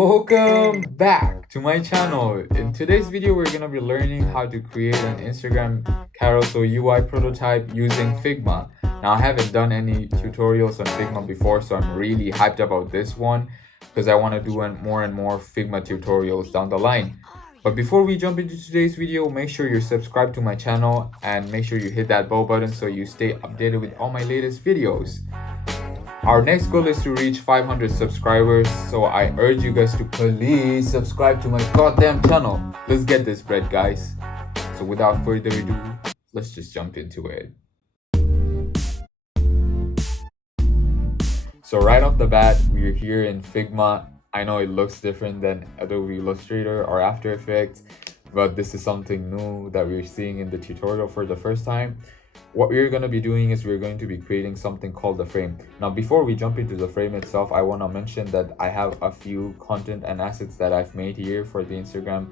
Welcome back to my channel. In today's video, we're gonna be learning how to create an Instagram carousel UI prototype using Figma. Now, I haven't done any tutorials on Figma before, so I'm really hyped about this one because I want to do more and more Figma tutorials down the line. But before we jump into today's video, make sure you're subscribed to my channel and make sure you hit that bell button so you stay updated with all my latest videos. Our next goal is to reach 500 subscribers, so I urge you guys to please subscribe to my goddamn channel. Let's get this bread, guys. So without further ado, let's just jump into it. So right off the bat, we're here in Figma. I know it looks different than Adobe Illustrator or After Effects, but this is something new that we're seeing in the tutorial for the first time. What we're going to be doing is we're going to be creating something called the frame. Now, before we jump into the frame itself, I want to mention that I have a few content and assets that I've made here for the Instagram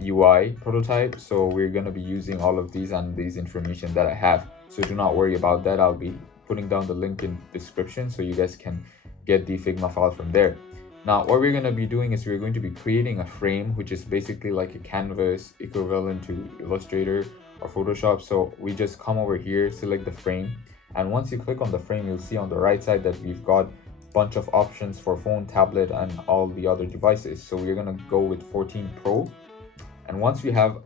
UI prototype. So we're going to be using all of these and these information that I have. So do not worry about that. I'll be putting down the link in the description so you guys can get the Figma file from there. Now, what we're going to be doing is we're going to be creating a frame, which is basically like a canvas equivalent to Illustrator or Photoshop. So we just come over here, select the frame, and once you click on the frame, you'll see on the right side that we've got a bunch of options for phone, tablet, and all the other devices. So we're gonna go with 14 Pro, and once we have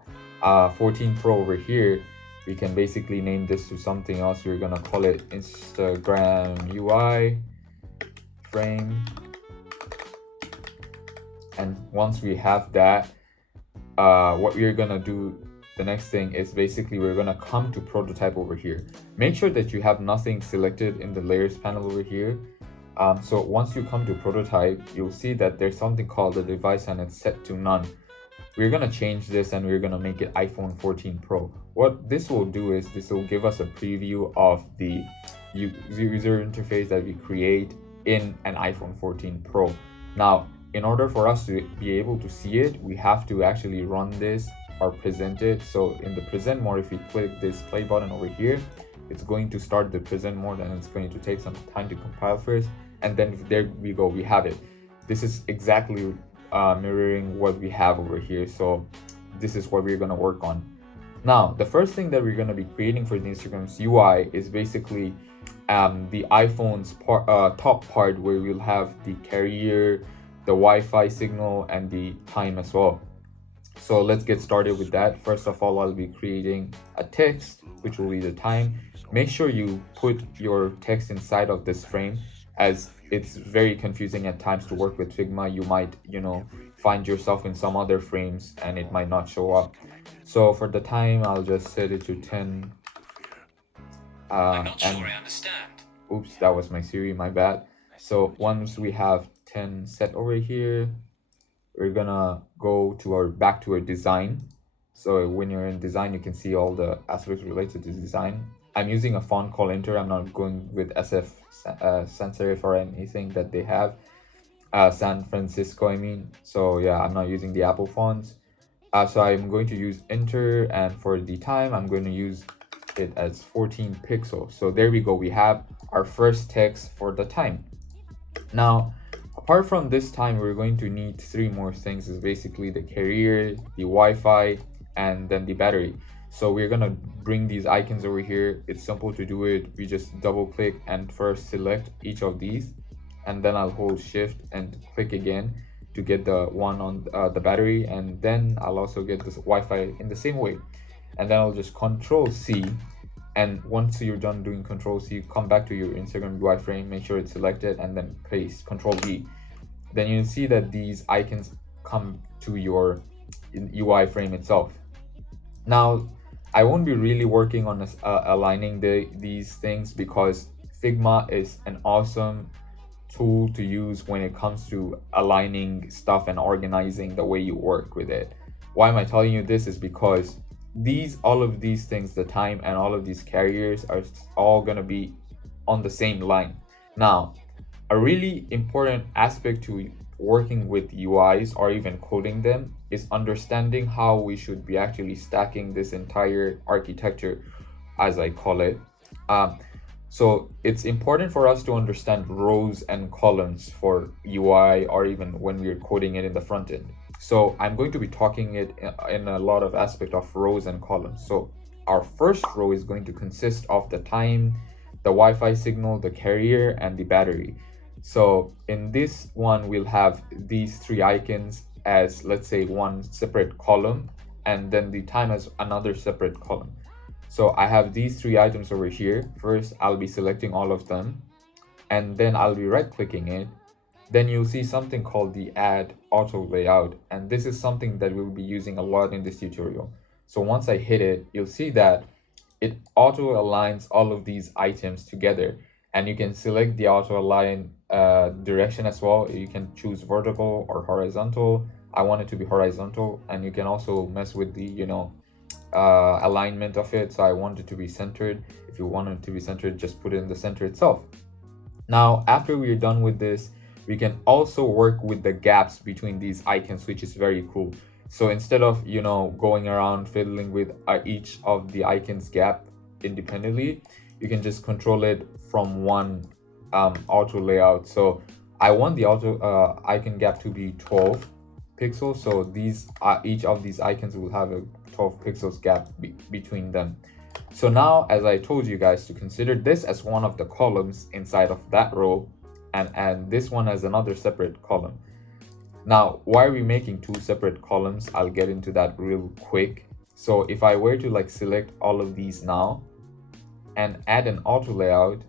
14 Pro over here, we can basically name this to something else. We're gonna call it Instagram UI frame, and once we have that, what we're gonna do, the next thing is basically we're going to come to prototype over here. Make sure that you have nothing selected in the layers panel over here. So once you come to prototype, you'll see that there's something called the device and it's set to none. We're going to change this and we're going to make it iPhone 14 Pro. What this will do is this will give us a preview of the user interface that we create in an iPhone 14 Pro. Now, in order for us to be able to see it, we have to actually run this or present it. So in the present mode, if we click this play button over here, it's going to start the present mode and it's going to take some time to compile first, and then there we go, we have it. This is exactly mirroring what we have over here. So this is what we're going to work on. Now, the first thing that we're going to be creating for the Instagram's UI is basically the iPhone's top part, where we'll have the carrier, the Wi-Fi signal, and the time as well. So let's get started with that. First of all, I'll be creating a text, which will be the time. Make sure you put your text inside of this frame, as it's very confusing at times to work with Figma. You might, find yourself in some other frames and it might not show up. So for the time, I'll just set it to 10. I'm not sure I understand. Oops, that was my Siri, my bad. So once we have 10 set over here, we're gonna go to back to our design. So when you're in design, you can see all the aspects related to design. I'm using a font called Inter. I'm not going with SF sans serif or anything that they have. San Francisco, I mean. So yeah, I'm not using the Apple fonts. So I'm going to use Inter, and for the time, I'm going to use it as 14 pixels. So there we go. We have our first text for the time. Now, apart from this time, we're going to need three more things. Is basically the carrier, the Wi-Fi, and then the battery. So we're gonna bring these icons over here. It's simple to do it. We just double click and first select each of these, and then I'll hold shift and click again to get the one on the battery, and then I'll also get this Wi-Fi in the same way, and then I'll just Control C. And once you're done doing Control C, come back to your Instagram UI frame, make sure it's selected, and then paste Control V. Then you'll see that these icons come to your UI frame itself. Now, I won't be really working on aligning these things, because Figma is an awesome tool to use when it comes to aligning stuff and organizing the way you work with it. Why am I telling you this? Is because all of these things, the time and all of these carriers, are all going to be on the same line. Now, a really important aspect to working with UIs or even coding them is understanding how we should be actually stacking this entire architecture, as I call it. So it's important for us to understand rows and columns for UI, or even when we're coding it in the front end. So I'm going to be talking it in a lot of aspect of rows and columns. So our first row is going to consist of the time, the Wi-Fi signal, the carrier, and the battery. So in this one, we'll have these three icons as, let's say, one separate column, and then the time as another separate column. So I have these three items over here. First, I'll be selecting all of them, and then I'll be right clicking it. Then you'll see something called the add auto layout, and this is something that we'll be using a lot in this tutorial. So once I hit it, you'll see that it auto aligns all of these items together, and you can select the auto align direction as well. You can choose vertical or horizontal. I want it to be horizontal, and you can also mess with the alignment of it. So I want it to be centered. If you want it to be centered, just put it in the center itself. Now, after we're done with this, we can also work with the gaps between these icons, which is very cool. So instead of going around fiddling with each of the icons gap independently, you can just control it from one auto layout. So I want the auto icon gap to be 12 pixels. So these each of these icons will have a 12 pixels gap between them. So now, as I told you guys, to consider this as one of the columns inside of that row, and this one as another separate column. Now, why are we making two separate columns? I'll get into that real quick. So if I were to select all of these now and add an auto layout,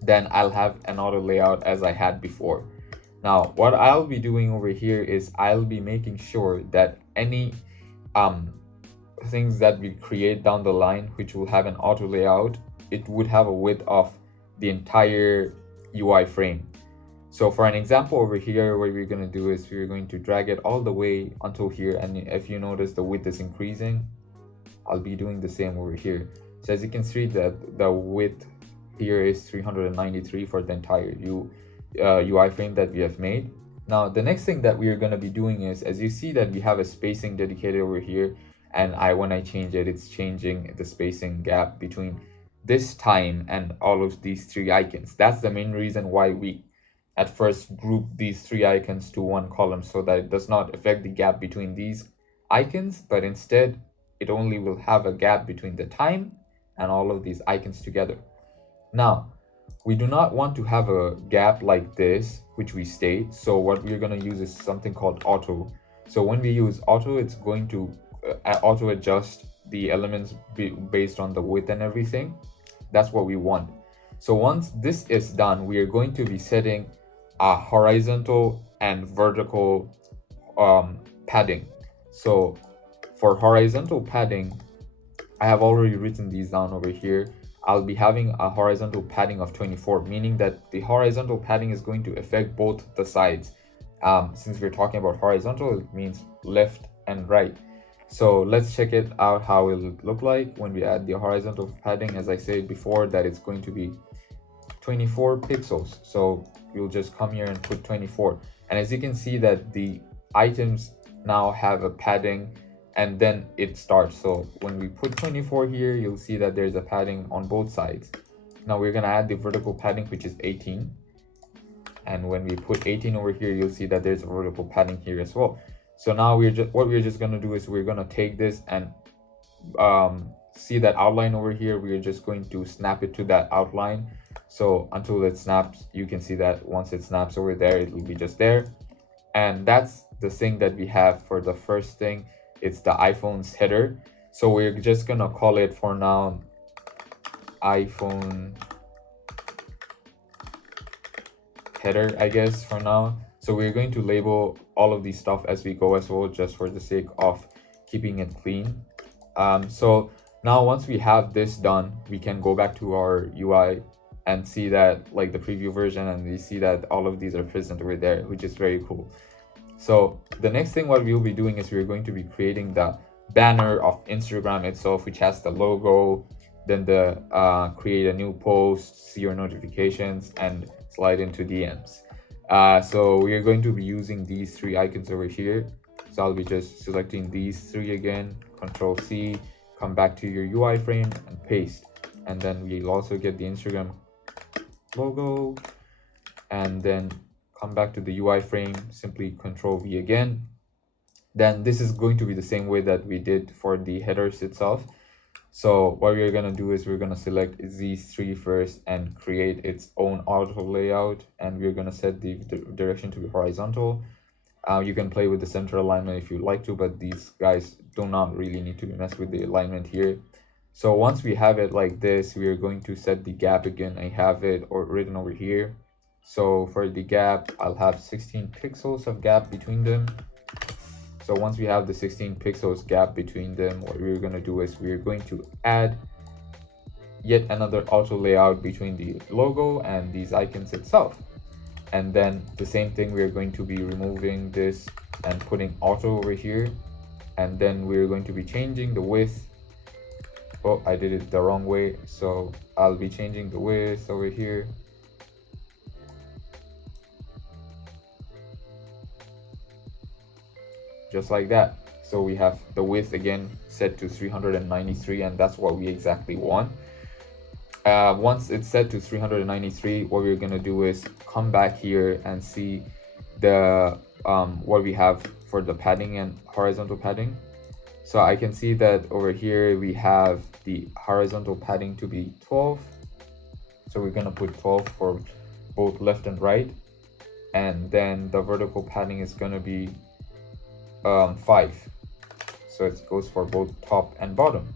then I'll have an auto layout as I had before. Now, what I'll be doing over here is I'll be making sure that any things that we create down the line, which will have an auto layout, it would have a width of the entire UI frame. So for an example over here, what we're going to do is we're going to drag it all the way until here, and if you notice the width is increasing, I'll be doing the same over here. So as you can see, that the width here is 393 for the entire UI frame that we have made. Now the next thing that we are going to be doing is, as you see that we have a spacing dedicated over here, and when I change it, it's changing the spacing gap between this time and all of these three icons. That's the main reason why we at first group these three icons to one column, so that it does not affect the gap between these icons, but instead it only will have a gap between the time and all of these icons together. Now, we do not want to have a gap like this, which we state. So what we're going to use is something called auto. So when we use auto, it's going to auto adjust the elements based on the width and everything. That's what we want. So once this is done, we are going to be setting a horizontal and vertical padding. So for horizontal padding, I have already written these down over here. I'll be having a horizontal padding of 24, meaning that the horizontal padding is going to affect both the sides. Since we're talking about horizontal, it means left and right. So let's check it out how it will look like when we add the horizontal padding. As I said before, that it's going to be 24 pixels. So you'll just come here and put 24. And as you can see that the items now have a padding, and then it starts. So when we put 24 here, you'll see that there's a padding on both sides. Now we're going to add the vertical padding, which is 18. And when we put 18 over here, you'll see that there's a vertical padding here as well. So now what we're just going to do is we're going to take this and see that outline over here. We're just going to snap it to that outline. So until it snaps, you can see that once it snaps over there, it will be just there. And that's the thing that we have for the first thing. It's the iPhone's header. So we're just going to call it for now iPhone header, I guess, for now. So we're going to label all of these stuff as we go as well, just for the sake of keeping it clean. So now once we have this done, we can go back to our UI and see that the preview version, and we see that all of these are present over there, which is very cool. So the next thing what we'll be doing is we're going to be creating the banner of Instagram itself, which has the logo, then the create a new post, see your notifications, and slide into DMs. So we are going to be using these three icons over here. So I'll be just selecting these three again, Control C, come back to your UI frame and paste. and then we'll also get the Instagram logo, and then come back to the UI frame, simply Control V again. Then this is going to be the same way that we did for the headers itself. So what we're gonna do is we're gonna select these three first and create its own auto layout, and we're gonna set the direction to be horizontal. You can play with the center alignment if you like to, but these guys do not really need to be messed with the alignment here. So once we have it like this, we are going to set the gap again. I have it written over here. So for the gap, I'll have 16 pixels of gap between them. So once we have the 16 pixels gap between them, what we're going to do is we're going to add yet another auto layout between the logo and these icons itself. And then the same thing, we're going to be removing this and putting auto over here. And then we're going to be changing the width. Oh, I did it the wrong way. So I'll be changing the width over here. Just like that. So we have the width again set to 393, and that's what we exactly want. Once it's set to 393, what we're gonna do is come back here and see the what we have for the padding and horizontal padding. So I can see that over here we have the horizontal padding to be 12. So we're gonna put 12 for both left and right, and then the vertical padding is gonna be 5. So it goes for both top and bottom.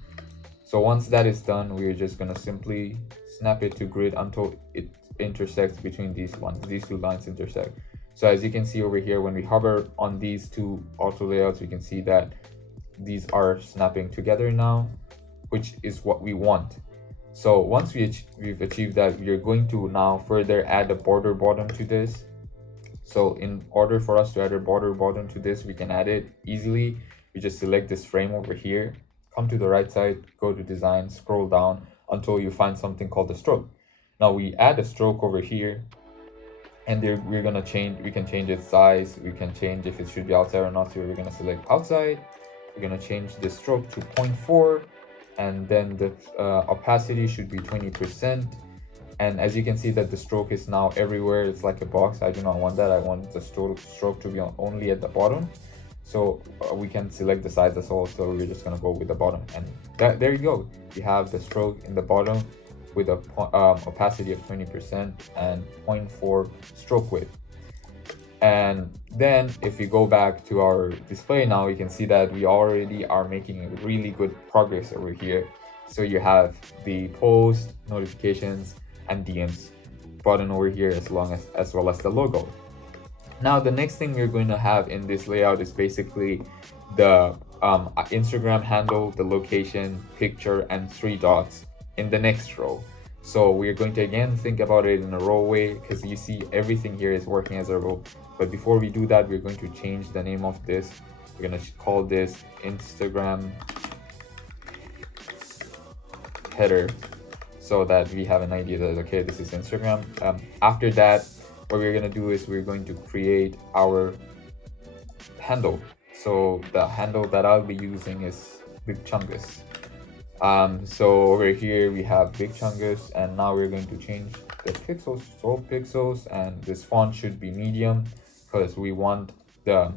So once that is done, we're just gonna simply snap it to grid until it intersects between these lines. These two lines intersect. So as you can see over here, when we hover on these two auto layouts, we can see that these are snapping together now, which is what we want. So once we've achieved that, we are going to now further add a border bottom to this. So in order for us to add a border bottom to this, we can add it easily. We just select this frame over here, come to the right side, go to design, scroll down until you find something called a stroke. Now we add a stroke over here, and there we can change its size. We can change if it should be outside or not. So we're gonna select outside. We're gonna change the stroke to 0.4, and then the opacity should be 20%. And as you can see that the stroke is now everywhere. It's like a box. I do not want that. I want the stroke to be only at the bottom. So we can select the size as well. So we're just gonna go with the bottom, and there you go. You have the stroke in the bottom with a opacity of 20% and 0.4 stroke width. And then if we go back to our display now, we can see that we already are making really good progress over here. So you have the post, notifications, and DMs button over here, as well as the logo. Now the next thing we're going to have in this layout is basically the Instagram handle, the location, picture, and 3 dots in the next row. So we're going to again think about it in a row way, because you see everything here is working as a row. But before we do that, we're going to change the name of this. We're going to call this Instagram header, so that we have an idea that, okay, this is Instagram. After that, what we're gonna do is we're going to create our handle. So the handle that I'll be using is Big Chungus. So over here we have Big Chungus, and now we're going to change the pixels to 12 pixels, and this font should be medium because we want the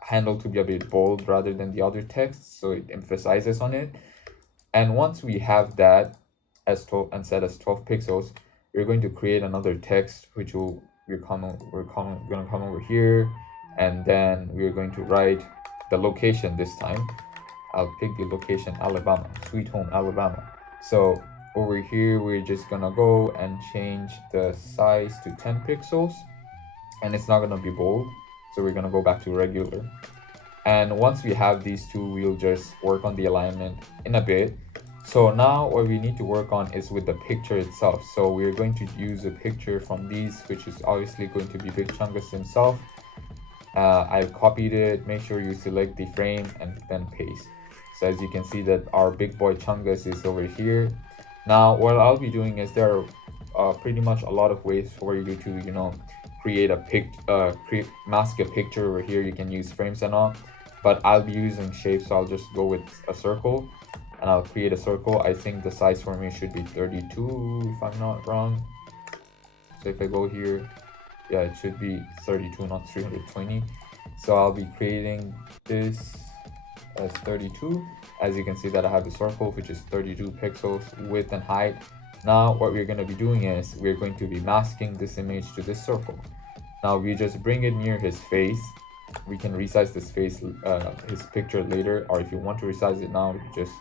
handle to be a bit bold rather than the other text, so it emphasizes on it. And once we have that as 12 and set as 12 pixels, we're going to create another text, which we're gonna come over here, and then we're going to write the location this time. I'll pick the location Alabama, Sweet Home Alabama. So over here we're just gonna go and change the size to 10 pixels, and it's not gonna be bold, so we're gonna go back to regular. And once we have these two, we'll just work on the alignment in a bit. So now what we need to work on is with the picture itself. So we're going to use a picture from these, which is obviously going to be Big Chungus himself. I copied it. Make sure you select the frame and then paste. So as you can see that our big boy Chungus is over here. Now what I'll be doing is there are pretty much a lot of ways for you to mask a picture over here. You can use frames and all, but I'll be using shapes, so I'll just go with a circle. and I'll create a circle. I think the size for me should be 32 if I'm not wrong. So if I go here, yeah, it should be 32, not 320. So I'll be creating this as 32. As you can see that I have the circle, which is 32 pixels width and height. Now what we're going to be doing is we're going to be masking this image to this circle. Now we just bring it near his face. We can resize this face, his picture later, or if you want to resize it now, you just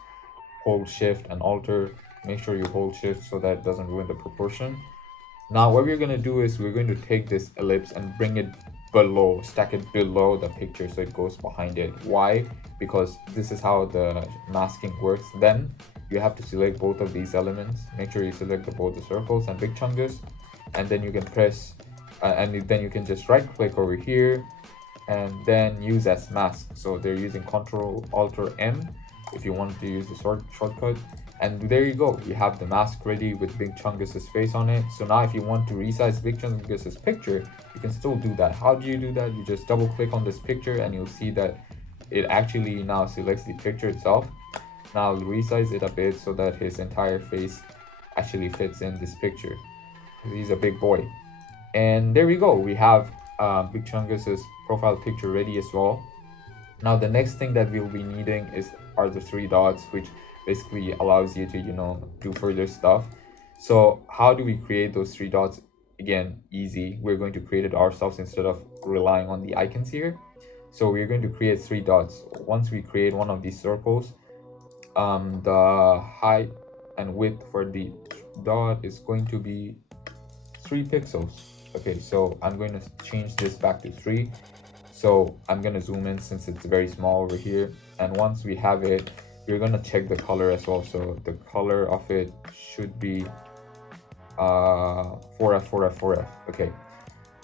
hold shift and alter. Make sure you hold shift so that it doesn't ruin the proportion. Now what we're going to do is we're going to take this ellipse and bring it below, stack it below the picture so it goes behind it. Why? Because this is how the masking works. Then you have to select both of these elements. Make sure you select both the circles and big chungus, and then you can press and then you can just right click over here and then use as mask. So they're using Ctrl Alt M if you want to use the shortcut. And there you go, you have the mask ready with Big Chungus's face on it. So now if you want to resize Big Chungus's picture, you can still do that. How do you do that? You just double click on this picture and you'll see that it actually now selects the picture itself. Now I'll resize it a bit so that his entire face actually fits in this picture. He's a big boy. And there we go, we have Big Chungus's profile picture ready as well. Now the next thing that we'll be needing are the 3 dots, which basically allows you to do further stuff. So how do we create those 3 dots? Again, easy. We're going to create it ourselves instead of relying on the icons here. So we're going to create 3 dots. Once we create one of these circles, the height and width for the dot is going to be 3 pixels. Okay, so I'm going to change this back to 3. So I'm going to zoom in since it's very small over here. And once we have it, we're going to check the color as well. So the color of it should be 4F, 4F, 4F. Okay,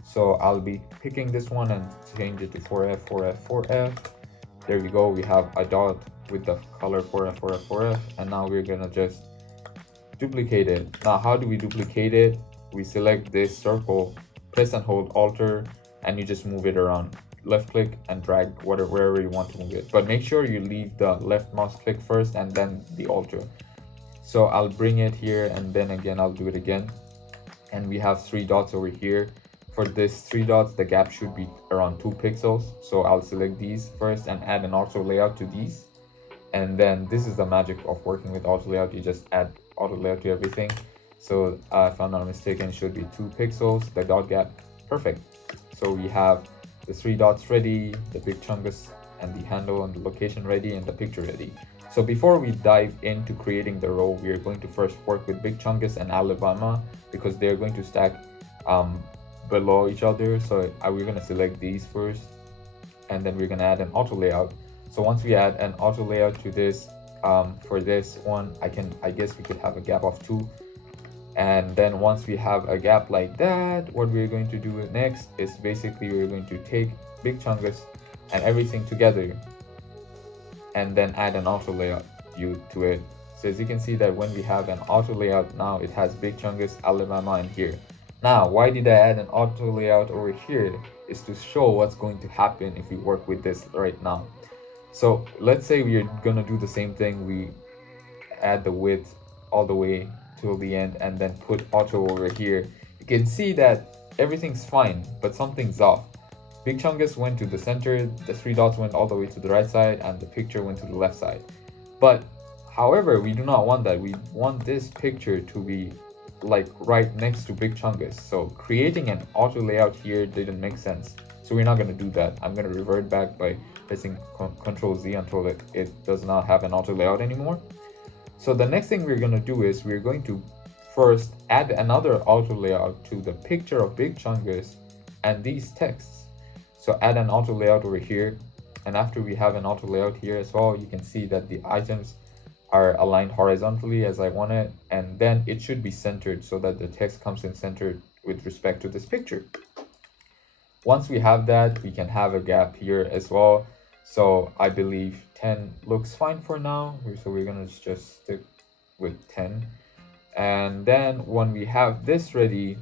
so I'll be picking this one and change it to 4F, 4F, 4F. There we go, we have a dot with the color 4F, 4F, 4F. And now we're going to just duplicate it. Now how do we duplicate it? We select this circle, press and hold Alter, and you just move it around. Left click and drag wherever you want to move it, but make sure you leave the left mouse click first and then the Alter. So I'll bring it here and then again I'll do it again, and we have 3 dots over here. For this 3 dots, the gap should be around 2 pixels. So I'll select these first and add an auto layout to these, and then this is the magic of working with auto layout. You just add auto layout to everything. So if I'm not mistaken, it should be 2 pixels, the dot gap. Perfect. So we have the 3 dots ready, the Big Chungus and the handle and the location ready, and the picture ready. So before we dive into creating the row, we are going to first work with Big Chungus and Alabama because they're going to stack below each other. So we're going to select these first, and then we're going to add an auto layout. So once we add an auto layout to this, for this one, I guess we could have a gap of 2. And then once we have a gap like that, what we're going to do next is basically we're going to take Big Chungus and everything together and then add an auto layout view to it. So as you can see that when we have an auto layout, now it has Big Chungus, Alabama, and here. Now, why did I add an auto layout over here? Is to show what's going to happen if we work with this right now. So let's say we're gonna do the same thing. We add the width all the way till the end and then put auto over here. You can see that everything's fine, but something's off. Big Chungus went to the center, the 3 dots went all the way to the right side, and the picture went to the left side. But however, we do not want that. We want this picture to be like right next to Big Chungus. So creating an auto layout here didn't make sense. So we're not going to do that. I'm going to revert back by pressing Ctrl Z until it does not have an auto layout anymore. So the next thing we're going to do is we're going to first add another auto layout to the picture of Big Chungus and these texts. So add an auto layout over here, and after we have an auto layout here as well, you can see that the items are aligned horizontally as I want it, and then it should be centered so that the text comes in centered with respect to this picture. Once we have that, we can have a gap here as well. So I believe 10 looks fine for now, so we're gonna just stick with 10. And then when we have this ready,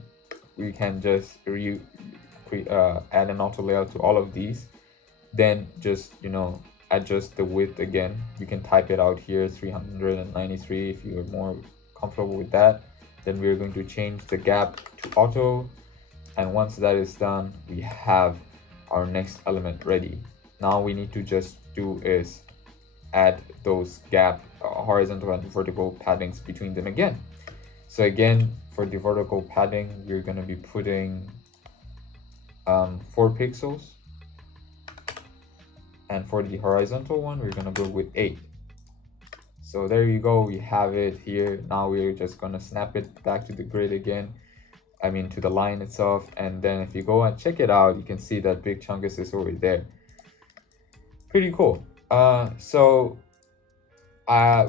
we can just add an auto layout to all of these, then just adjust the width again. You can type it out here, 393 if you're more comfortable with that. Then we're going to change the gap to auto, and once that is done, we have our next element ready. Now we need to just do is add those gap horizontal and vertical paddings between them again. So again, for the vertical padding, we're going to be putting 4 pixels, and for the horizontal one, we're going to go with 8. So there you go, we have it here. Now we're just going to snap it back to the grid again, I mean to the line itself. And then if you go and check it out, you can see that big chungus is over there. Pretty cool.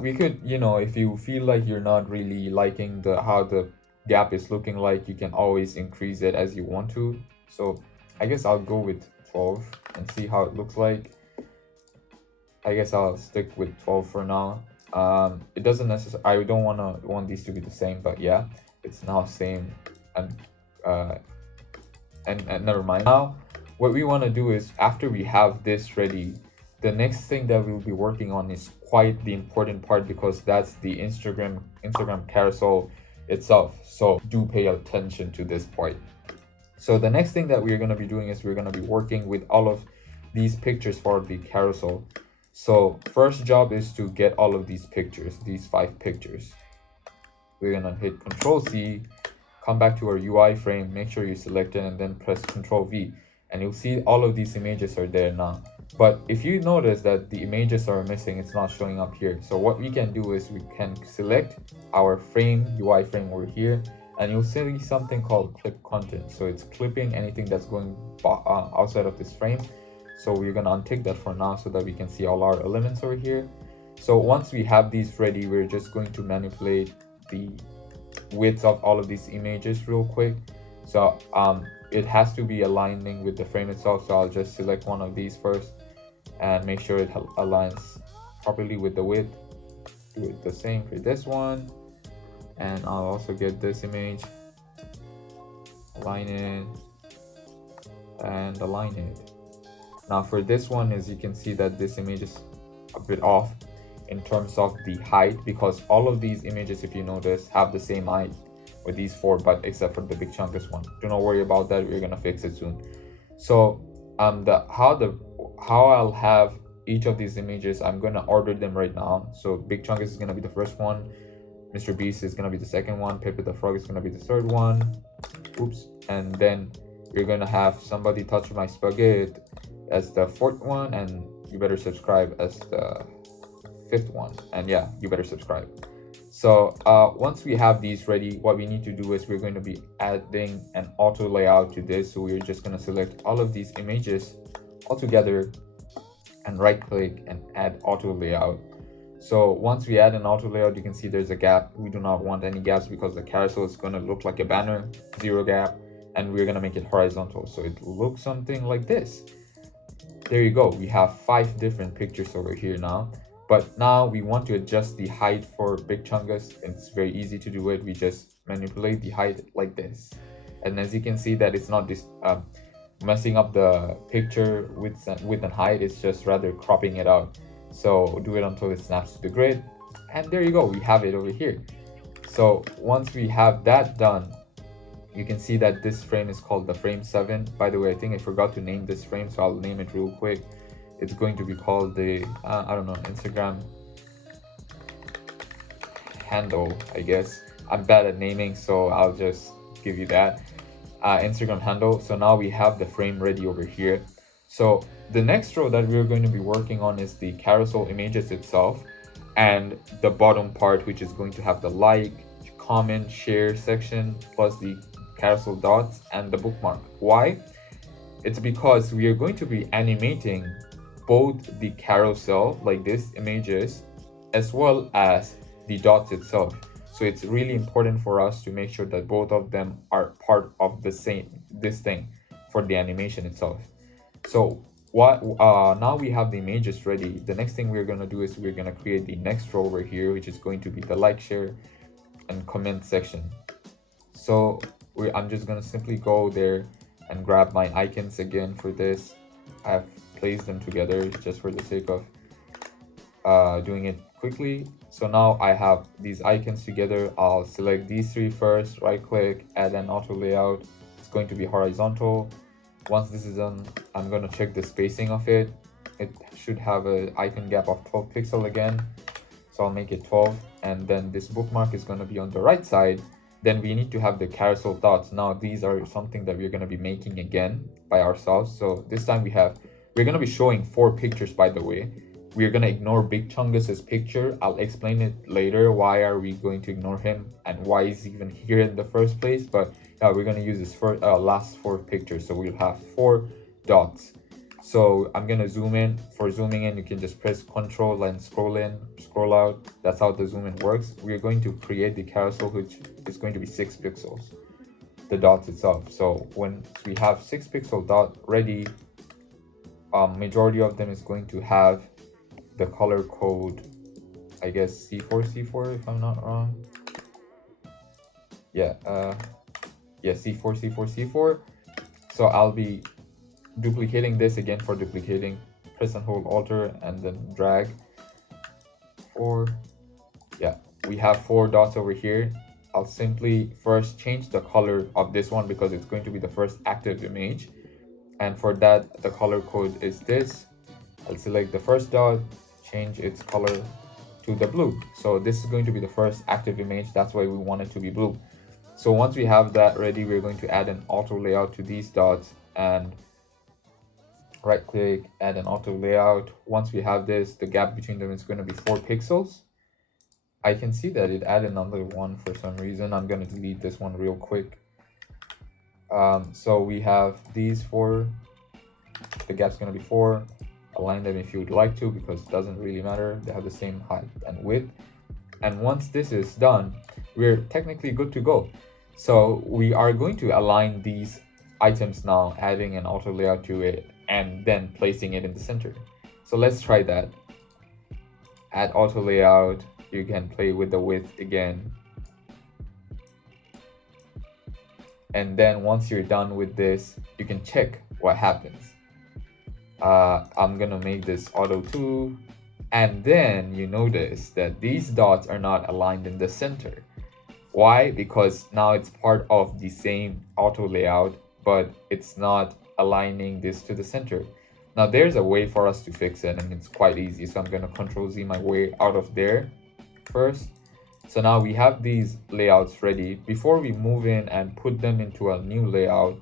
We could, you know, if you feel like you're not really liking how the gap is looking like, you can always increase it as you want to. So I guess I'll go with 12 and see how it looks like. I guess I'll stick with 12 for now. It doesn't necessarily, I don't want these to be the same, but yeah, it's now same. And never mind. Now what we want to do is, after we have this ready, the next thing that we'll be working on is quite the important part, because that's the Instagram carousel itself. So do pay attention to this part. So the next thing that we're going to be doing is we're going to be working with all of these pictures for the carousel. So first job is to get all of these pictures, these 5 pictures. We're going to hit Control-C, come back to our UI frame, make sure you select it, and then press Control-V. And you'll see all of these images are there now. But if you notice that the images are missing, it's not showing up here. So what we can do is we can select our frame, UI frame over here, and you'll see something called clip content. So it's clipping anything that's going outside of this frame. So we're going to untick that for now so that we can see all our elements over here. So once we have these ready, we're just going to manipulate the width of all of these images real quick. So it has to be aligning with the frame itself. So I'll just select one of these first and make sure it aligns properly with the width. Do it the same for this one. And I'll also get this image, align it, and align it. Now for this one, as you can see that this image is a bit off in terms of the height, because all of these images, if you notice, have the same height with these 4, but except for the big chungus one. Do not worry about that, we're gonna fix it soon. So how I'll have each of these images, I'm gonna order them right now. So big chungus is gonna be the first one, Mr. Beast is gonna be the second one, Pepe the Frog is gonna be the third one. Oops. And then you're gonna have Somebody Touch My Spaghetti as the 4th one, and You Better Subscribe as the 5th one. And yeah, you better subscribe. So once we have these ready, what we need to do is we're going to be adding an auto layout to this. So we're just going to select all of these images all together and right click and add auto layout. So once we add an auto layout, you can see there's a gap. We do not want any gaps because the carousel is going to look like a banner, 0 gap, and we're going to make it horizontal. So it looks something like this. There you go. We have 5 different pictures over here now. But now we want to adjust the height for Big Chungus. It's very easy to do it. We just manipulate the height like this. And as you can see that it's not this messing up the picture width and height. It's just rather cropping it out. So do it until it snaps to the grid. And there you go. We have it over here. So once we have that done, you can see that this frame is called the frame 7. By the way, I think I forgot to name this frame, so I'll name it real quick. It's going to be called the, I don't know, Instagram handle, I guess. I'm bad at naming, so I'll just give you that. Instagram handle. So now we have the frame ready over here. So the next row that we're going to be working on is the carousel images itself and the bottom part, which is going to have the like, comment, share section, plus the carousel dots and the bookmark. Why? It's because we are going to be animating both the carousel, like this images, as well as the dots itself. So it's really important for us to make sure that both of them are part of this thing for the animation itself. So now we have the images ready. The next thing we're going to do is we're going to create the next row over here, which is going to be the like, share, and comment section. So I'm just going to simply go there and grab my icons again for this. I have place them together just for the sake of doing it quickly. So now I have these icons together. I'll select these three first, right click, add an auto layout. It's going to be horizontal. Once this is done, I'm going to check the spacing of it. It should have an icon gap of 12 pixels again. So I'll make it 12. And then this bookmark is going to be on the right side. Then we need to have the carousel dots. Now these are something that we're going to be making again by ourselves. So this time we're going to be showing 4 pictures, by the way. We're going to ignore Big Chungus's picture. I'll explain it later. Why are we going to ignore him and why he's even here in the first place? But we're going to use this last 4 pictures. So we'll have 4 dots. So I'm going to zoom in. For zooming in, you can just press Control and scroll in, scroll out. That's how the zoom in works. We're going to create the carousel, which is going to be 6 pixels, the dots itself. So when we have 6 pixel dot ready, majority of them is going to have the color code, I guess C4 if I'm not wrong. Yeah, C4. So I'll be duplicating this again. For duplicating, press and hold Alt and then drag. 4. Yeah, we have 4 dots over here. I'll simply first change the color of this one because it's going to be the first active image. And for that, the color code is this. I'll select the first dot, change its color to the blue. So this is going to be the first active image. That's why we want it to be blue. So once we have that ready, we're going to add an auto layout to these dots and right click, add an auto layout. Once we have this, the gap between them is going to be 4 pixels. I can see that it added another one for some reason. I'm going to delete this one real quick. So we have these 4. The gap's going to be 4. Align them if you would like to, because it doesn't really matter. They have the same height and width. And once this is done, we're technically good to go. So we are going to align these items now, adding an auto layout to it and then placing it in the center. So let's try that. Add auto layout. You can play with the width again. And then once you're done with this, you can check what happens. I'm gonna make this auto 2, and then you notice that these dots are not aligned in the center. Why? Because now it's part of the same auto layout, but it's not aligning this to the center. Now there's a way for us to fix it, and it's quite easy. So I'm gonna Control Z my way out of there first. So now we have these layouts ready. Before we move in and put them into a new layout,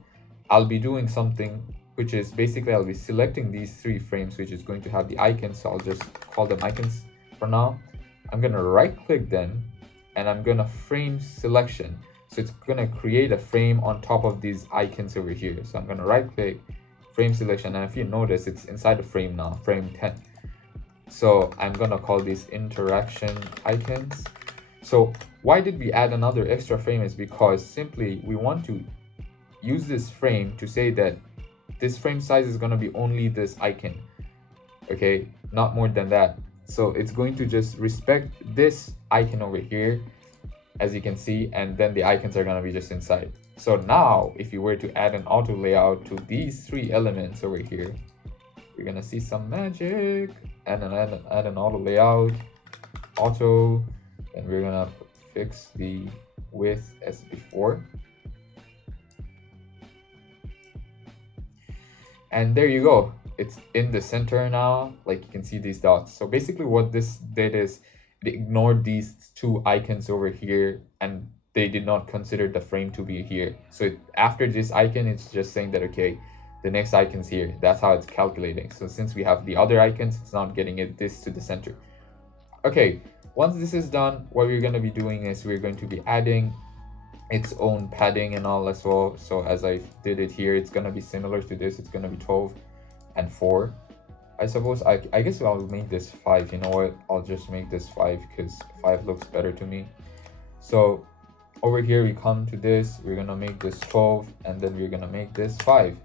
I'll be doing something, which is basically I'll be selecting these 3 frames, which is going to have the icons. So I'll just call them icons for now. I'm gonna right click them and I'm gonna frame selection. So it's gonna create a frame on top of these icons over here. So I'm gonna right click, frame selection, and if you notice, it's inside the frame now, frame 10. So I'm gonna call these interaction icons. So why did we add another extra frame is because simply we want to use this frame to say that this frame size is going to be only this icon, okay, not more than that. So it's going to just respect this icon over here, as you can see, and then the icons are going to be just inside. So now if you were to add an auto layout to these 3 elements over here, you're going to see some magic. Add an auto layout, auto, and we're going to fix the width as before. And there you go. It's in the center now. Like you can see these dots. So basically what this did is it ignored these 2 icons over here and they did not consider the frame to be here. So after this icon, it's just saying that, okay, the next icon's here. That's how it's calculating. So since we have the other icons, it's not getting this to the center. Okay, once this is done, what we're going to be doing is we're going to be adding its own padding and all as well. So as I did it here, it's gonna be similar to this. It's gonna be 12 and 4. I suppose I guess I'll make this 5. You know what, I'll just make this 5 because 5 looks better to me. So over here we come to this, we're gonna make this 12 and then we're gonna make this 5,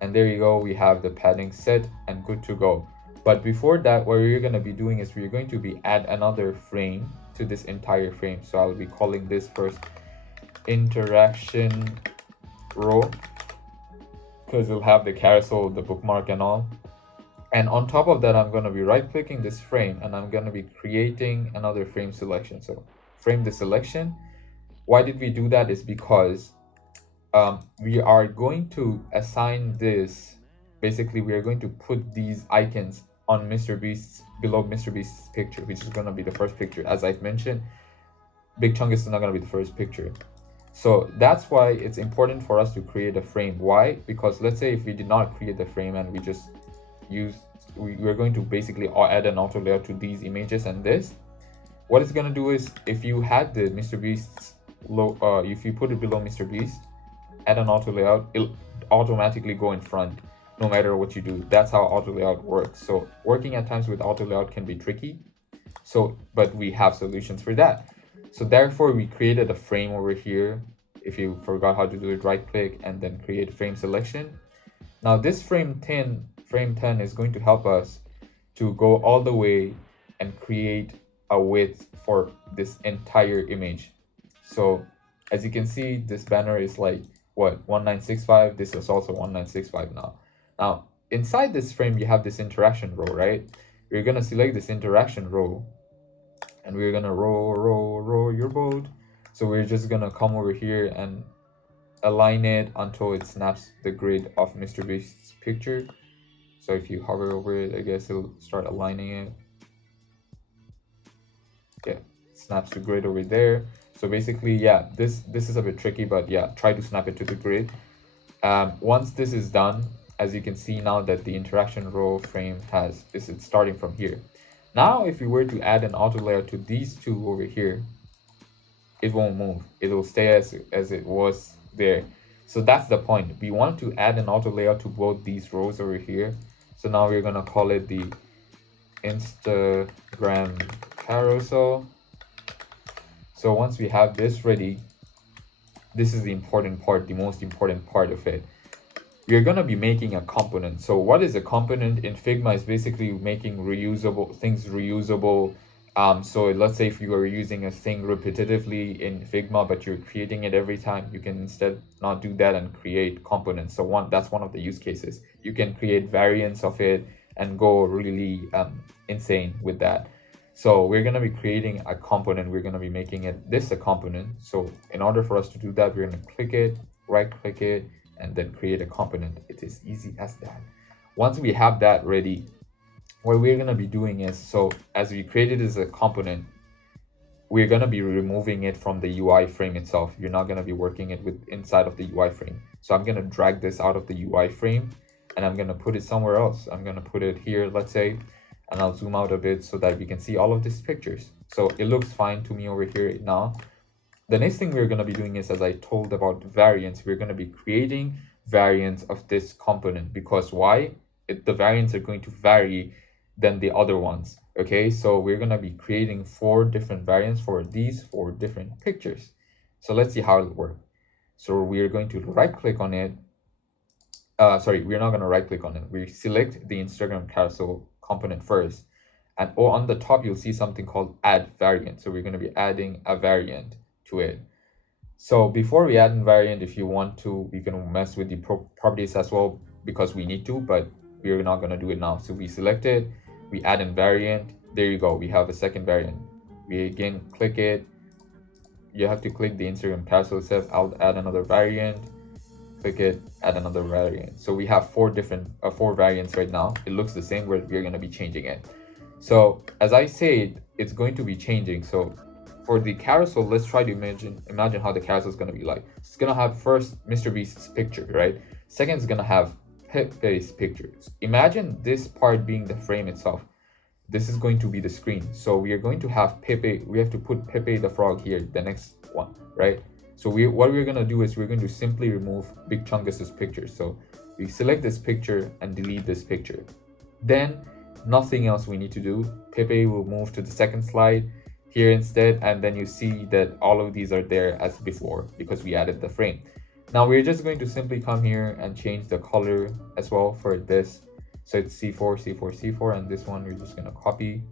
and there you go, we have the padding set and good to go. But before that, what we're gonna be doing is we're going to be add another frame to this entire frame. So I'll be calling this first interaction row because it'll have the carousel, the bookmark and all. And on top of that, I'm going to be right clicking this frame and I'm going to be creating another frame selection. So frame the selection. Why did we do that is because we are going to assign this. Basically, we are going to put these icons on Mr. Beast's, below Mr. Beast's picture, which is going to be the first picture. As I've mentioned, Big Chungus is not going to be the first picture. So that's why it's important for us to create a frame. Why? Because let's say if we did not create the frame and we just we're going to basically add an auto layout to these images and this. What it's going to do is, if you had the Mr. Beast's if you put it below Mr. Beast, add an auto layout, it'll automatically go in front no matter what you do. That's how auto layout works. So working at times with auto layout can be tricky. So, but we have solutions for that. So therefore we created a frame over here. If you forgot how to do it, right click and then create frame selection. Now this frame 10 is going to help us to go all the way and create a width for this entire image. So as you can see, this banner is like what, 1965. This is also 1965 now. Now inside this frame you have this interaction row, right? We're gonna select this interaction row and we're gonna row your boat. So we're just gonna come over here and align it until it snaps the grid of Mr. Beast's picture. So if you hover over it, I guess it'll start aligning it. Yeah, it snaps the grid over there. So basically, yeah, this is a bit tricky, but yeah, try to snap it to the grid. Once this is done, as you can see now that the interaction row frame it's starting from here. Now, if you were to add an auto layer to these two over here, it won't move. It will stay as it was there. So that's the point. We want to add an auto layout to both these rows over here. So now we're gonna call it the Instagram carousel. So once we have this ready, this is the important part, the most important part of it. We're gonna be making a component. So what is a component in Figma is basically making reusable things reusable. So let's say if you are using a thing repetitively in Figma, but you're creating it every time, you can instead not do that and create components. So that's one of the use cases. You can create variants of it and go really insane with that. So we're going to be creating a component. We're going to be making this a component. So in order for us to do that, we're going to click it, right click it, and then create a component. It is easy as that. Once we have that ready, what we're going to be doing is, so as we created as a component, we're going to be removing it from the UI frame itself. You're not going to be working it with inside of the UI frame. So I'm going to drag this out of the UI frame and I'm going to put it somewhere else. I'm going to put it here, let's say, and I'll zoom out a bit so that we can see all of these pictures. So it looks fine to me over here now. The next thing we're going to be doing is, as I told about variants, we're going to be creating variants of this component. Because why? The variants are going to vary than the other ones. Okay, so we're going to be creating 4 different variants for these 4 different pictures. So let's see how it'll work. So we're going to right click on it. Sorry, we're not going to right click on it. We select the Instagram carousel component first, and on the top you'll see something called add variant. So we're going to be adding a variant to it. So before we add a variant, if you want to, we can mess with the properties as well, because we need to, but we're not going to do it now. So we select it, we add a variant. There you go, we have a second variant. We again click it. You have to click the Instagram carousel itself. I'll add another variant. Click it, add another variant. So we have 4 variants right now. It looks the same, where we're going to be changing it. So as I said, it's going to be changing. So for the carousel, let's try to imagine how the carousel is going to be like. It's going to have first Mr. Beast's picture, right? Second is going to have Pepe's pictures. Imagine this part being the frame itself. This is going to be the screen. So we are going to have Pepe. We have to put Pepe the frog here, the next one, right? So what we're going to do is we're going to simply remove Big Chungus's picture. So we select this picture and delete this picture. Then nothing else we need to do. Pepe will move to the second slide here instead. And then you see that all of these are there as before because we added the frame. Now we're just going to simply come here and change the color as well for this. So it's C4, C4, C4. And this one we're just going to copy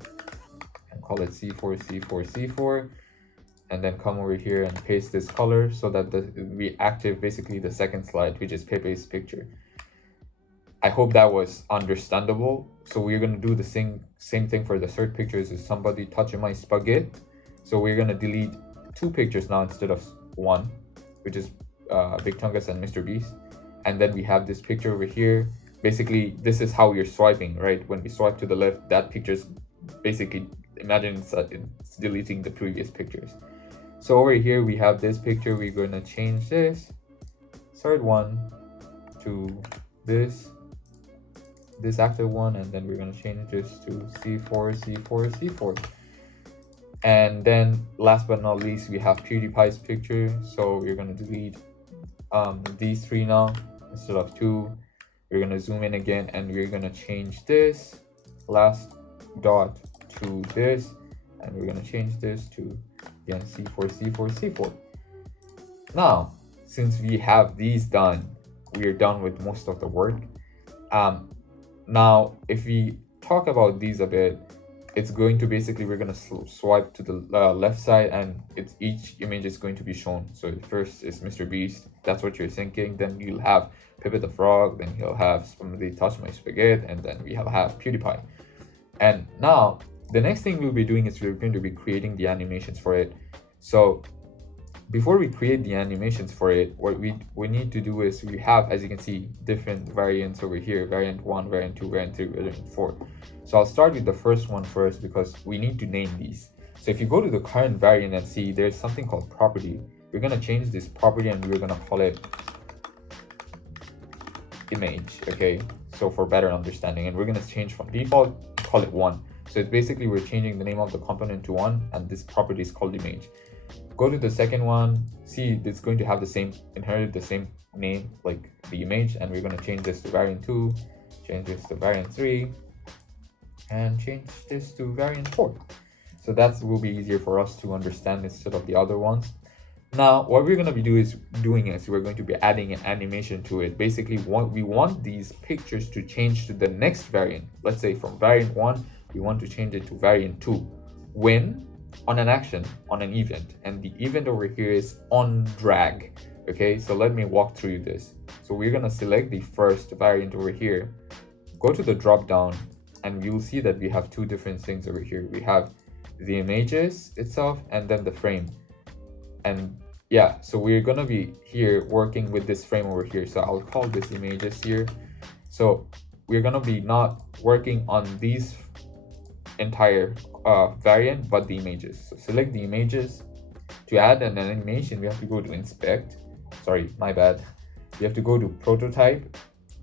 and call it C4, C4, C4. And then come over here and paste this color so that we active basically the second slide, which is Pepe's picture. I hope that was understandable. So we're gonna do the same thing for the third picture. Is somebody touching my spaghetti. So we're gonna delete 2 pictures now instead of 1, which is Big Chungus and Mr. Beast. And then we have this picture over here. Basically, this is how we're swiping, right? When we swipe to the left, that picture's basically, imagine it's deleting the previous pictures. So over here we have this picture. We're gonna change this third one to this active one, and then we're going to change this to C4, C4, C4. And then last but not least, we have PewDiePie's picture. So we're going to delete these 3 now instead of 2. We're going to zoom in again, and we're going to change this last dot to this, and we're going to change this to again C4, C4, C4. Now, since we have these done, we're done with most of the work. Now, if we talk about these a bit, it's going to basically, we're going to swipe to the left side, and each image is going to be shown. So first is Mr. Beast. That's what you're thinking. Then you'll have Pippa the Frog. Then he'll have somebody touch my spaghetti, and then we'll have PewDiePie. And now the next thing we'll be doing is we're going to be creating the animations for it. So before we create the animations for it, what we need to do is we have, as you can see, different variants over here: variant 1, variant 2, variant 3, variant 4. So I'll start with the first one first because we need to name these. So if you go to the current variant and see, there's something called property. We're going to change this property and we're going to call it image. Okay, so for better understanding, and we're going to change from default, call it 1. So it's basically, we're changing the name of the component to 1, and this property is called image. Go to the second one, see it's going to have the same, inherit the same name like the image, and we're going to change this to variant 2, change this to variant 3, and change this to variant 4. So that will be easier for us to understand instead of the other ones. Now, what we're going to be doing is we're going to be adding an animation to it. Basically, we want these pictures to change to the next variant. Let's say from variant 1, we want to change it to variant 2. When? On an action, on an event, and the event over here is on drag. Okay, so let me walk through this. So we're gonna select the first variant over here, go to the drop down, and you'll see that we have 2 different things over here. We have the images itself and then the frame. And yeah, so we're gonna be here working with this frame over here. So I'll call this images here. So we're gonna be not working on these entire variant, but the images. So select the images. To add an animation, we have to go to inspect. Sorry, my bad. You have to go to prototype,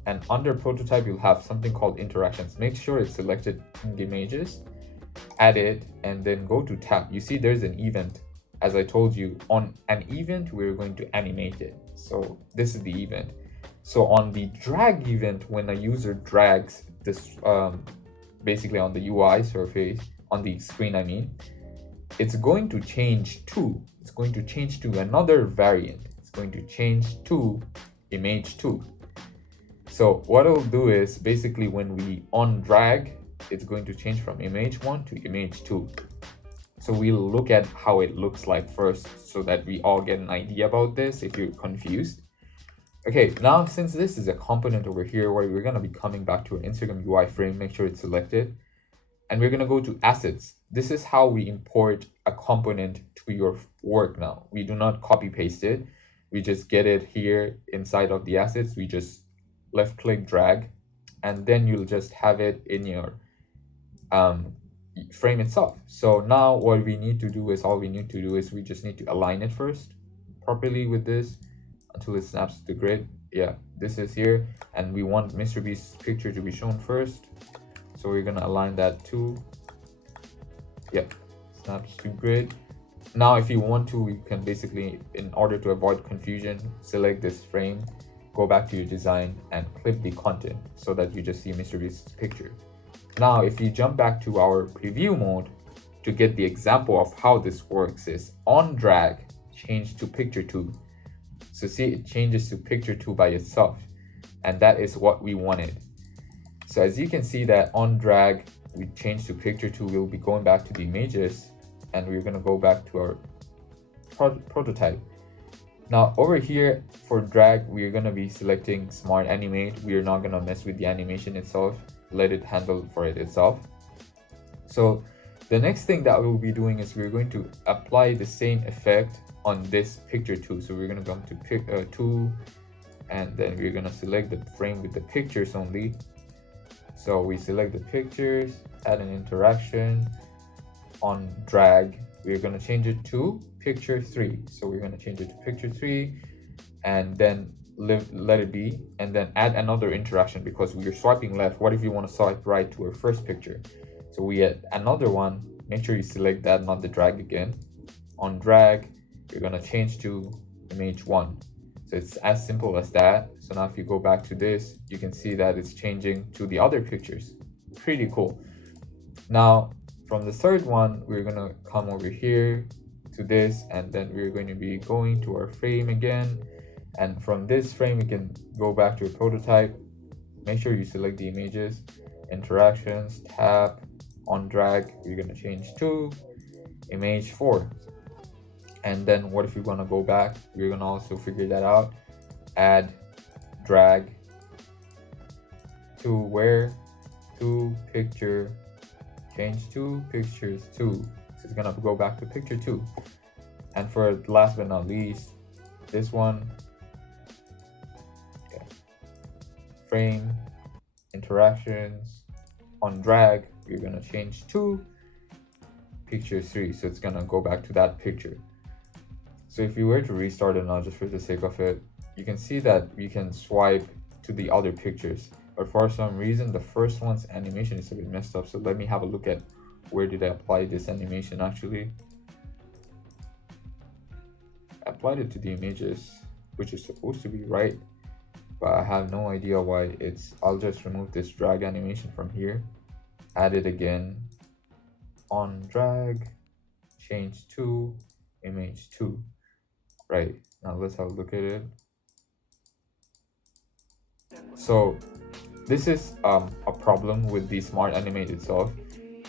and under prototype you'll have something called interactions. Make sure it's selected in the images, add it, and then go to tab. You see there's an event. As I told you, on an event we're going to animate it. So this is the event. So on the drag event, when a user drags this basically on the UI surface, on the screen I mean, it's going to change to another variant. It's going to change to image 2. So what it'll do is basically when we on drag, it's going to change from image 1 to image 2. So we'll look at how it looks like first so that we all get an idea about this if you're confused. Okay, now since this is a component over here where we're going to be coming back to our Instagram UI frame, make sure it's selected. And we're going to go to assets. This is how we import a component to your work now. We do not copy paste it. We just get it here inside of the assets. We just left click drag, and then you'll just have it in your frame itself. So now what we need to do is, we just need to align it first properly with this until it snaps to the grid. Yeah, this is here, and we want Mr. Beast's picture to be shown first. So we're gonna align that to, yeah, snaps to grid. Now if you want to, we can basically, in order to avoid confusion, select this frame, go back to your design and clip the content so that you just see Mr. Beast's picture. Now if you jump back to our preview mode to get the example of how this works, is on drag, change to picture 2. So see, it changes to picture 2 by itself, and that is what we wanted. So as you can see that on drag, we change to picture 2, we'll be going back to the images, and we're going to go back to our prototype. Now over here for drag, we're gonna be selecting Smart Animate. We're not gonna mess with the animation itself, let it handle for it itself. So the next thing that we'll be doing is we're going to apply the same effect on this picture too. So we're gonna come to pick tool, and then we're gonna select the frame with the pictures only. So we select the pictures, add an interaction. On drag, we're gonna change it to picture 3. So we're gonna change it to picture 3, and then let it be, and then add another interaction because we are swiping left. What if you want to swipe right to our first picture? So we add another one. Make sure you select that, not the drag again. On drag, you're gonna change to image 1. So it's as simple as that. So now if you go back to this, you can see that it's changing to the other pictures. Pretty cool. Now from the third one, we're gonna come over here to this, and then we're going to be going to our frame again. And from this frame, we can go back to a prototype. Make sure you select the images, interactions, tab. On drag, we're gonna change to image 4. And then what if you wanna go back? We're gonna also figure that out. Add drag to where? To picture. Change to pictures 2. So it's gonna go back to picture 2. And for last but not least, this one, okay. Frame, interactions. On drag, we're gonna change to picture 3. So it's gonna go back to that picture. So if you were to restart it now, just for the sake of it, you can see that we can swipe to the other pictures. But for some reason, the first one's animation is a bit messed up. So let me have a look at where did I apply this animation actually. I applied it to the images, which is supposed to be right, but I have no idea why it's. I'll just remove this drag animation from here, add it again. On drag, change to image 2. Right, now let's have a look at it. So this is a problem with the Smart Animate itself.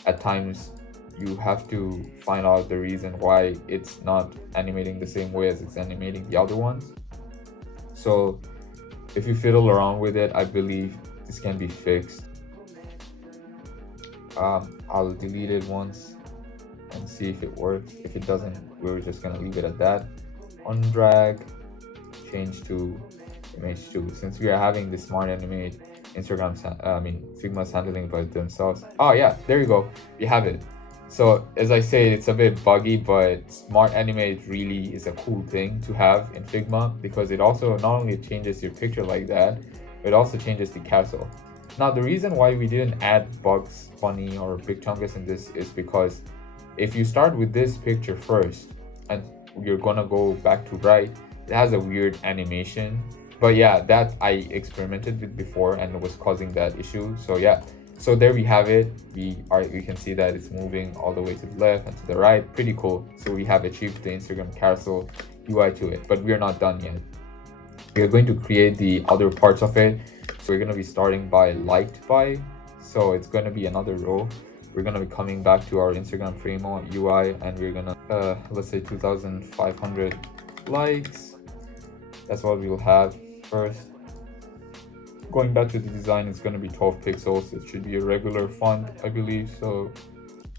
At times you have to find out the reason why it's not animating the same way as it's animating the other ones. So if you fiddle around with it, I believe this can be fixed. I'll delete it once and see if it works. If it doesn't, we're just gonna leave it at that. On drag, change to image 2. Since we are having the Smart Animate, Figma's handling by themselves. Oh yeah, there you go. You have it. So as I said, it's a bit buggy, but Smart Animate really is a cool thing to have in Figma because it also not only changes your picture like that, it also changes the carousel. Now the reason why we didn't add Bugs Bunny or Big Chungus in this is because if you start with this picture first and you're gonna go back to right, it has a weird animation. But yeah, that I experimented with before and it was causing that issue. So yeah, so there we have it. We can see that it's moving all the way to the left and to the right. Pretty cool. So we have achieved the Instagram carousel UI to it, but we're not done yet. We're going to create the other parts of it. So we're going to be starting by liked by. So it's going to be another row. We're going to be coming back to our Instagram frame UI, and we're going to let's say 2,500 likes. That's what we'll have first. Going back to the design, it's going to be 12 pixels. It should be a regular font, I believe. So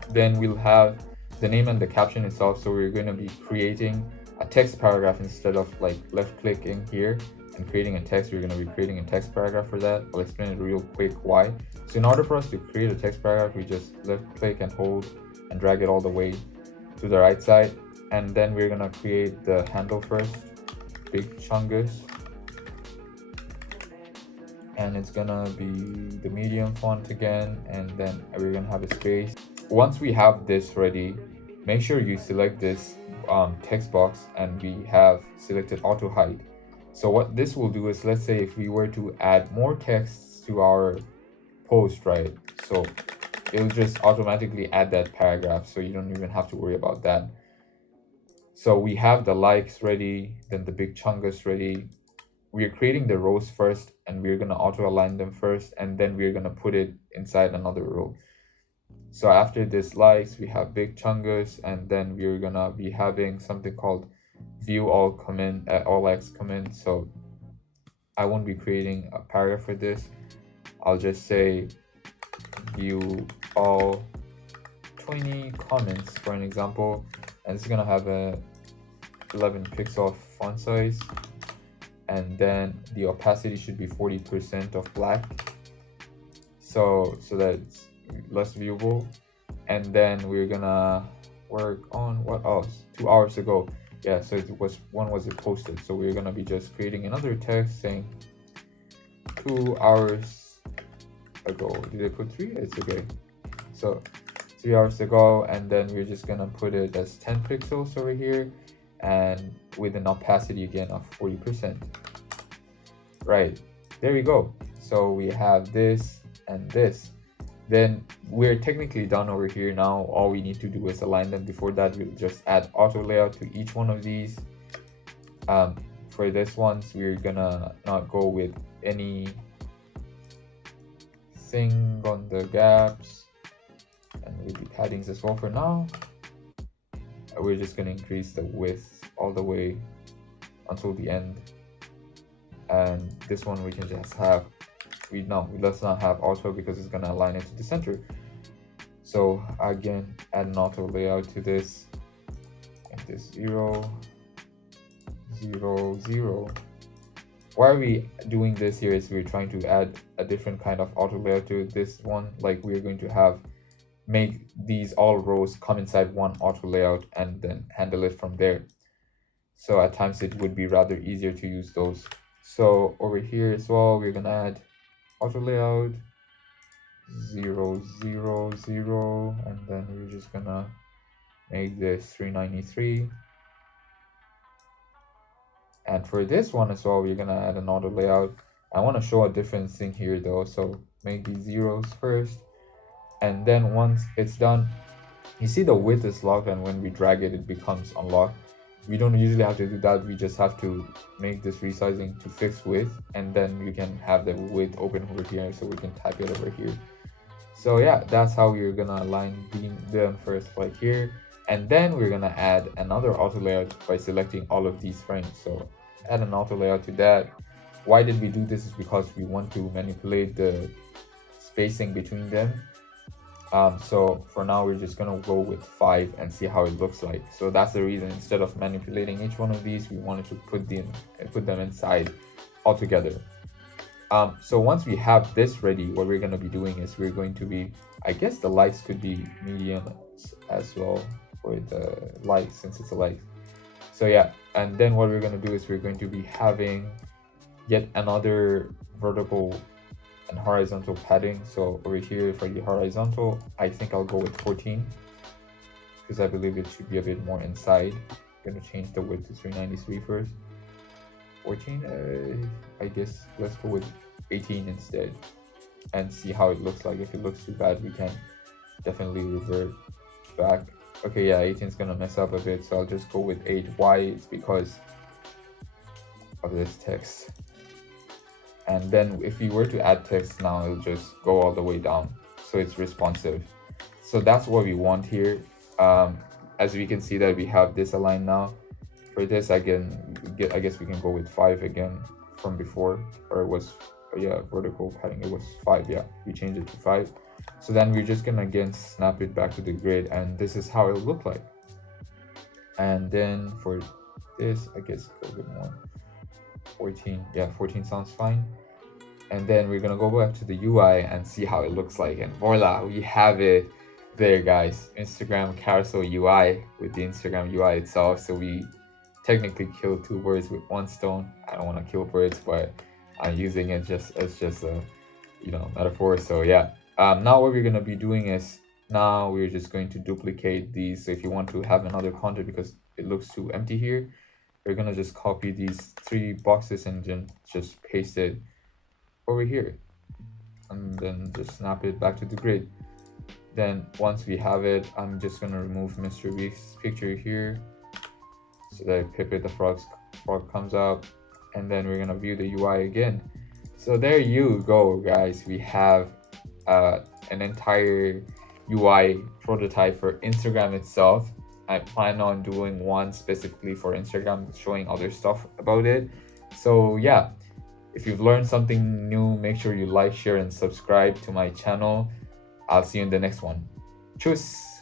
then we'll have the name and the caption itself. So we're going to be creating a text paragraph instead of like left clicking here and creating a text. We're going to be creating a text paragraph for that. I'll explain it real quick why. So in order for us to create a text paragraph, we just left click and hold and drag it all the way to the right side. And then we're going to create the handle first, Big Chungus. And it's gonna be the medium font again, and then we're gonna have a space. Once we have this ready, make sure you select this text box, and we have selected auto hide. So what this will do is, let's say if we were to add more texts to our post, right? So it'll just automatically add that paragraph, so you don't even have to worry about that. So we have the likes ready, then the Big Chungus ready. We're creating the rows first, and we're going to auto align them first, and then we're going to put it inside another row. So after this likes, we have Big Chungus, and then we're going to be having something called view all comment, all X comment. So I won't be creating a paragraph for this. I'll just say view all 20 comments for an example, and it's gonna have a 11 pixel font size, and then the opacity should be 40% of black, so that it's less viewable. And then we're gonna work on what else? 2 hours ago, yeah, so it was, when was it posted? So we're gonna be just creating another text saying 2 hours ago. Did I put 3? It's okay. So 3 hours ago, and then we're just gonna put it as 10 pixels over here, and with an opacity again of 40%. Right, there we go. So we have this and this. Then we're technically done over here. Now all we need to do is align them. Before that, we'll just add auto layout to each one of these. For this ones, we're gonna not go with any thing on the gaps, and with the paddings as well. For now, we're just gonna increase the width all the way until the end. And this one we can just have, let's not have auto because it's gonna align it to the center. So again, add an auto layout to this, and this 0, 0, 0. Why are we doing this here is we're trying to add a different kind of auto layout to this one. Like we're going to make these all rows come inside one auto layout and then handle it from there. So at times it would be rather easier to use those. So over here as well, we're gonna add auto layout 0, 0, 0, and then we're just gonna make this 393. And for this one as well, we're gonna add an auto layout. I want to show a different thing here though, so make these zeros first, and then once it's done, you see the width is locked, and when we drag it, it becomes unlocked. We don't usually have to do that. We just have to make this resizing to fixed width, and then you can have the width open over here, so we can type it over here. So yeah, that's how we're gonna align them first, like here, and then we're gonna add another auto layout by selecting all of these frames. So add an auto layout to that. Why did we do this? Is because we want to manipulate the spacing between them. So for now, we're just gonna go with 5 and see how it looks like. So that's the reason, instead of manipulating each one of these, we wanted to put them inside all together. So once we have this ready, what we're gonna be doing is we're going to be, I guess the likes could be medium as well for the likes, since it's a like. So yeah, and then what we're gonna do is we're going to be having yet another vertical and horizontal padding. So over here for the horizontal, I think I'll go with 14 because I believe it should be a bit more inside. I'm gonna change the width to 393 first. 14, I guess let's go with 18 instead and see how it looks like. If it looks too bad, we can definitely revert back. Okay, yeah, 18 is gonna mess up a bit, so I'll just go with 8. Why? It's because of this text. And then if we were to add text now, it'll just go all the way down, so it's responsive. So that's what we want here. As we can see that we have this aligned now. For this, I guess we can go with 5 again from before, or it was, yeah, vertical padding, it was 5. Yeah, we changed it to 5. So then we're just gonna again snap it back to the grid, and this is how it'll look like. And then for this, I guess go a bit more. 14, yeah, 14 sounds fine. And then we're gonna go back to the UI and see how it looks like, and voila, we have it there, guys. Instagram carousel UI with the Instagram UI itself. So we technically killed 2 birds with 1 stone. I don't want to kill birds, but I'm using it just as a, you know, metaphor. So yeah, now what we're gonna be doing is, now we're just going to duplicate these. So if you want to have another content because it looks too empty here, we're gonna just copy these 3 boxes and then just paste it over here, and then just snap it back to the grid. Then once we have it, I'm just gonna remove Mr. Beast's picture here so that Pipit the frog comes up, and then we're gonna view the UI again. So there you go, guys. We have an entire UI prototype for Instagram itself. I plan on doing one specifically for Instagram, showing other stuff about it. So yeah, if you've learned something new, make sure you like, share, and subscribe to my channel. I'll see you in the next one. Tschüss!